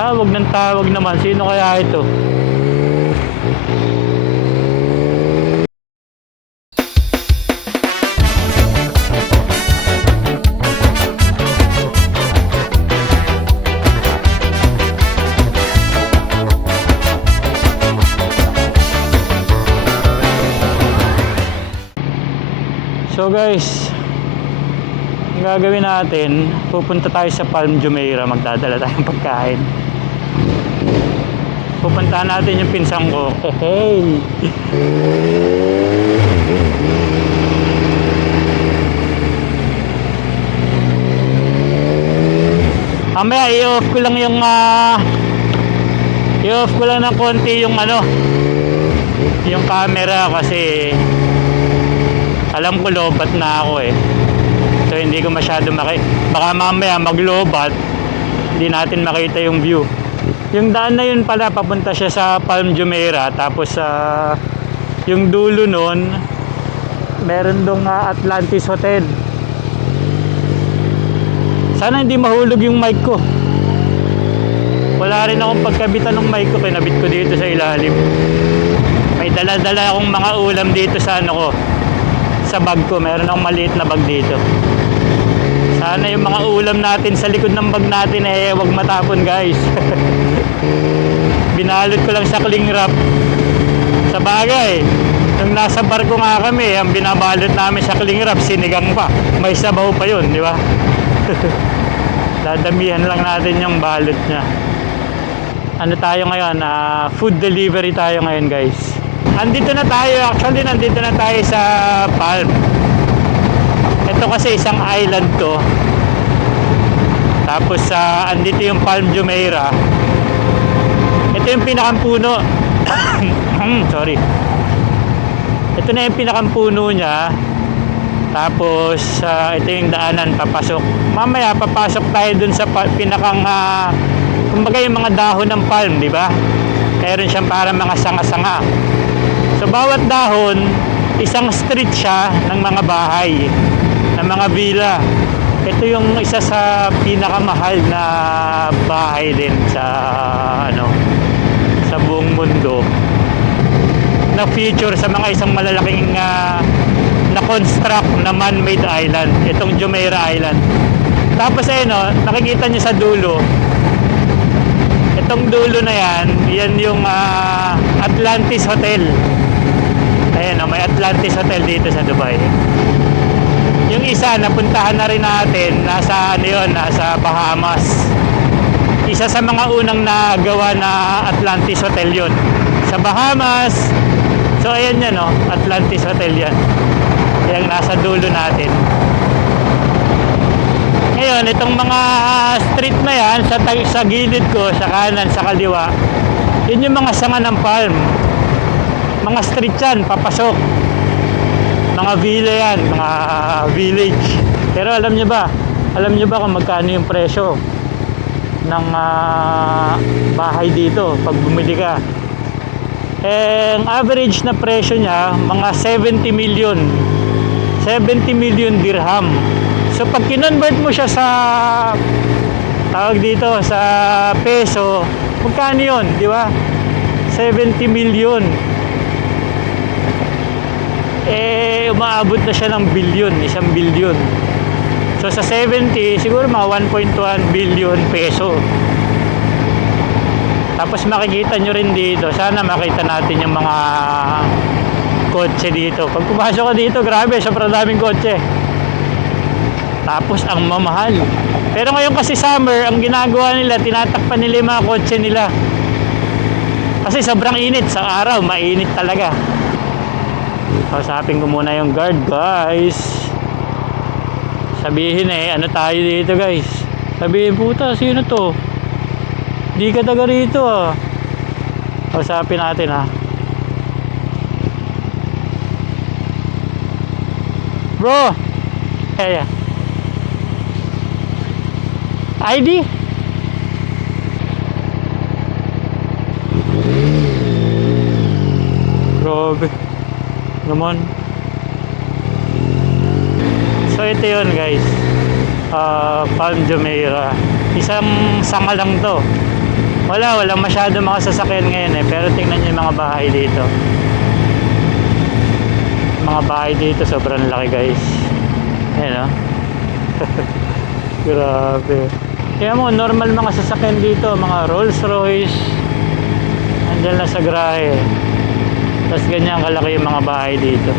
Tawag ng tawag naman. Sino kaya ito? So guys, ang gagawin natin, pupunta tayo sa Palm Jumeirah, magdadala tayong pagkain. Pupuntahan natin yung pinsang ko. Hey! Mamaya i-off ko lang yung i-off ko lang ng konti yung yung camera kasi alam ko lobat na ako eh. So hindi ko masyado baka mamaya maglobat, hindi natin makita yung view. Yung daan na yun pala, papunta siya sa Palm Jumeirah. Tapos yung dulo nun, meron dong Atlantis Hotel. Sana hindi mahulog yung mic ko. Wala rin akong pagkabitan ng mic ko, kinabit ko dito sa ilalim. May dala-dala akong mga ulam dito sa sa bag ko. Meron akong maliit na bag dito. Sana yung mga ulam natin sa likod ng bag natin wag matapon guys. Binalot ko lang sa cling wrap. Sa bagay, nung nasa barko nga kami, ang binabalot namin sa cling wrap, sinigang pa. May sabaw pa yun, di ba? Dadamihan lang natin yung balot niya. Ano tayo ngayon? Food delivery tayo ngayon guys. Andito na tayo, actually nandito na tayo sa Palm. Ito kasi isang island to. Tapos andito yung Palm Jumeirah. Ito yung pinakampuno. Sorry. Ito na yung pinakampuno niya. Tapos ito yung daanan papasok. Mamaya papasok tayo dun sa pinakang kumbaga yung mga dahon ng palm, di ba? Meron siyang para mga sanga-sanga. So bawat dahon, isang street siya ng mga bahay, ng mga villa. Ito yung isa sa pinakamahal na bahay din sa sa buong mundo. Na feature sa mga isang malalaking na-construct na man-made island, itong Jumeirah Island. Tapos nakikita niyo sa dulo, itong dulo na yan yung Atlantis Hotel. Ayan, may Atlantis Hotel dito sa Dubai. Yung isa, napuntahan na rin natin, nasa nasa Bahamas. Isa sa mga unang nagawa na Atlantis Hotel yun. Sa Bahamas. So ayan yan, Atlantis Hotel yan. Yung nasa dulo natin. Ngayon, itong mga street na yan, sa gilid ko, sa kanan, sa kaliwa, yun yung mga sanga ng palm. Mga street yan, papasok. Mga villa yan, mga village. Pero alam nyo ba kung magkano yung presyo ng bahay dito pag bumili ka? Ang average na presyo niya, mga 70 million dirham. So pag kinonvert mo siya sa tawag dito sa peso, magkano yun, di ba? 70 million. Umaabot na siya ng billion, 1 billion. So sa 70, siguro mga 1.1 billion peso. Tapos makikita nyo rin dito, sana makita natin yung mga kotse dito. Pag pumasok ka dito, grabe, sobrang daming kotse. Tapos ang mamahal. Pero ngayon kasi summer, ang ginagawa nila, tinatakpan nila yung mga kotse nila. Kasi sobrang init, sa araw, mainit talaga. Kausapin ko muna yung guard guys. Sabihin ano tayo dito guys. Sabihin, puta, sino to? Di ka taga rito Kausapin natin Bro, yeah. ID? Grabe naman. So ito yun guys, Palm Jumeirah. Isang sanga lang to. Walang masyado mga sasakyan ngayon eh. Pero tingnan nyo yung mga bahay dito. Mga bahay dito sobrang laki guys. Ayan o. Grabe. Kaya mo, normal mga sasakyan dito. Mga Rolls Royce. Andyan lang sa garahe. Tapos ganyan kalaki yung mga bahay dito.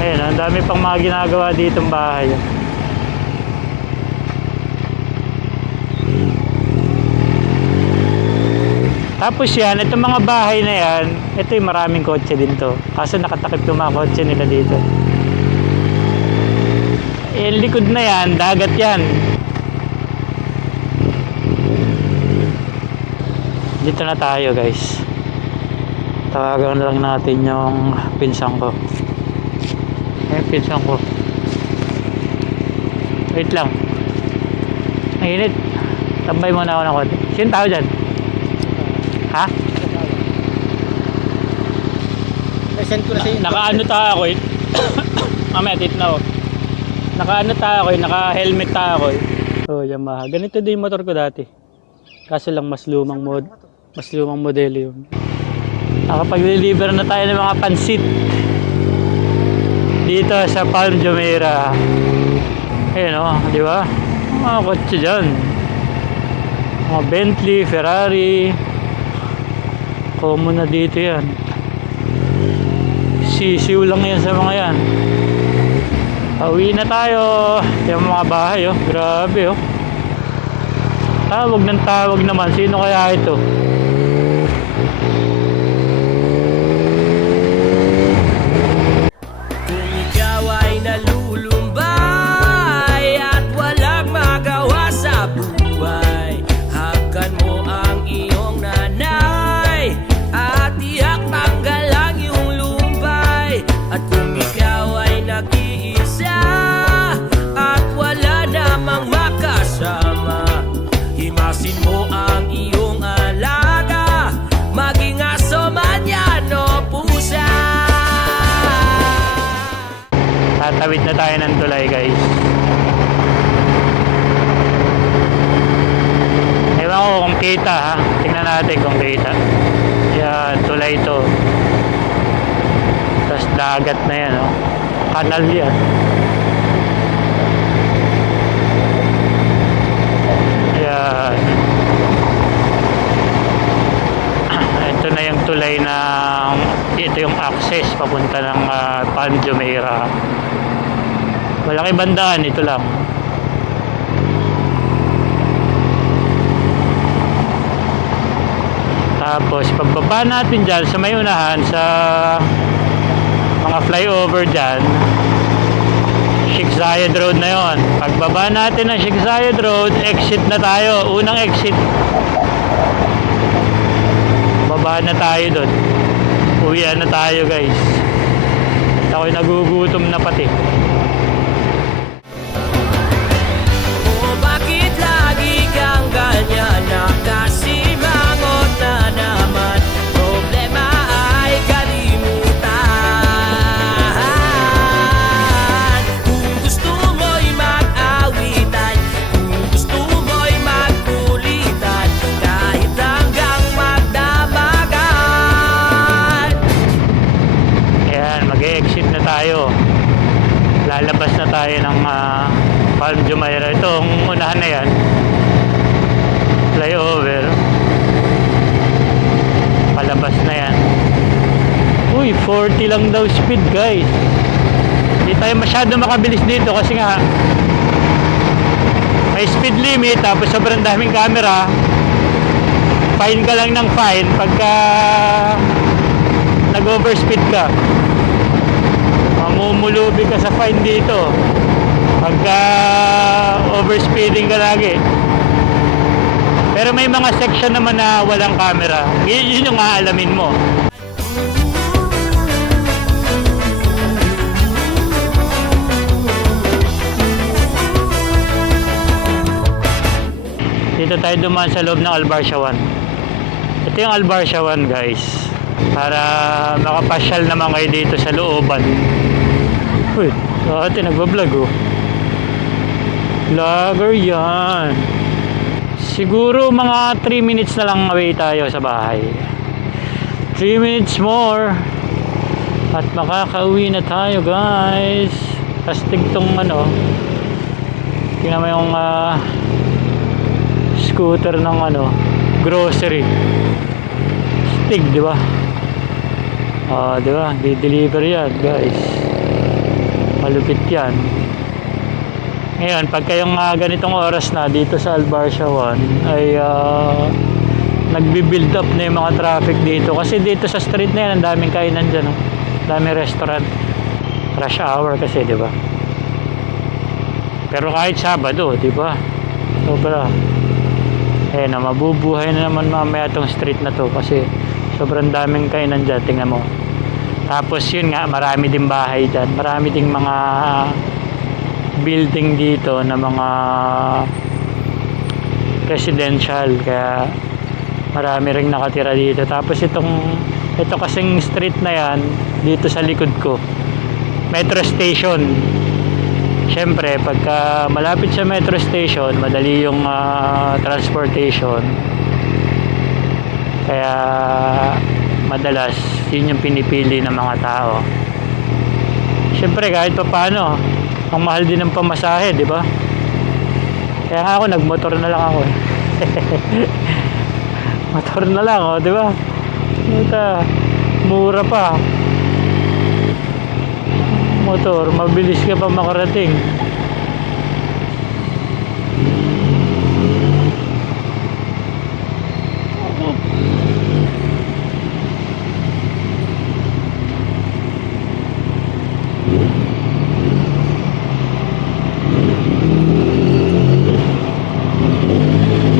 Ayan, ang dami pang mga ginagawa ditong bahay. Tapos yan, itong mga bahay na yan, ito yung maraming kotse din to. Kaso nakatakip yung mga kotse nila dito. Yung likod na yan, dagat yan. Dito na tayo guys. Tawagan lang natin yung pinsang ko. Pinsang ko. Wait lang. Ang init. Tambay muna ako ng konti. Sino tao dyan? Ha? Send ko na sa inyo. Nakaano tayo ako eh. Mamaya tit na ako. Nakaano tayo ako eh. Naka-helmet tayo ako eh. Oh, Yamaha. Ganito din yung motor ko dati. Kaso lang mas lumang modelo yun. Nakapag-deliver na tayo ng mga pansit. Dito sa Palm Jumeirah. Ayun o, di ba? Mga kotse dyan. Mga Bentley, Ferrari. Common na dito yan. Sisiw lang yan sa mga yan. Pauwi na tayo. Yung mga bahay oh. Grabe oh. Tawag ng tawag naman. Sino kaya ito? Kung ikaw ay nalulumbay at walang magawa sa buhay, hakan mo ang iyong nanay at iyak tanggal ang iyong lumbay. At kung ikaw ay nag-iisa at wala namang makasama, himasin mo ang iyong alaga, maging aso man yan o pusa. Tatawid na tayo ng tulay guys. Ewan ko kung kita ha. Tingnan natin kung kita. Yan, tulay to. Tapos dagat na yan oh. Kanal yan. Yan. Ito na yung tulay ng ito yung access papunta ng Palm Jumeirah. Malaki bandaan, ito lang. Tapos pagbaba natin dyan sa may unahan sa mga flyover dyan, Sheikh Zayed Road na yon. Pagbaba natin ng Sheikh Zayed Road, exit na tayo, unang exit. Baba na tayo doon. Uwian na tayo guys. Ako'y nagugutom na pati. O bakit lagi kang ganyan, nakasimangot na naman? Problema ay kalimutan. Kung gusto mo'y mag-awitan, kung gusto mo'y magkulitan, kahit hanggang magdamagan. Ayan, mag-exit na tayo. Lalabas na tayo ng Palm Jumeirah. Itong unahan na yan, flyover. Palabas na yan. Uy, 40 lang daw speed guys. Hindi tayo masyado makabilis dito kasi nga may speed limit tapos sobrang daming camera. Fine ka lang ng fine pagka nag-overspeed ka. Mamumulubi ka sa fine dito pagka overspeeding ka lagi. Pero may mga section naman na walang camera. Yun yung aalamin mo. Dito tayo dumaan sa loob ng Al-Barsha 1. Ito yung Al-Barsha 1 guys. Para makapasyal naman kayo dito sa looban. Uy, ate nagbablog oh. Vlogger yan. Siguro mga 3 minutes na lang away tayo sa bahay. 3 minutes more. At makakauwi na tayo guys. Astig tong ano. Tingnan mo yung scooter ng ano, grocery. Astig, di ba? Di ba? Di-deliver yan guys. Malupit yan. Ngayon, pag kayong ganitong oras na dito sa Albarcia 1 ay nagbi-build up na yung mga traffic dito. Kasi dito sa street na yan, ang daming kainan dyan. Oh. Daming restaurant. Rush hour kasi, di ba? Pero kahit Sabado, di ba? Sobra. Na mabubuhay na naman mamaya itong street na to kasi sobrang daming kainan dyan. Tingnan mo. Tapos yun nga, marami din bahay dyan. Marami ding mga building dito na mga residential, kaya marami ring nakatira dito. Tapos ito kasing street na yan dito sa likod ko, metro station. Syempre pagka malapit sa metro station, madali yung transportation, kaya madalas yun yung pinipili ng mga tao. Syempre kahit pa paano, ang mahal din ng pamasahe, di ba? Kaya nga ako, nagmotor na lang ako eh. Motor na lang, oh, di ba? Mura pa. Motor, mabilis ka pa makarating.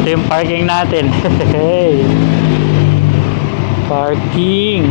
Ito yung parking natin. Parking.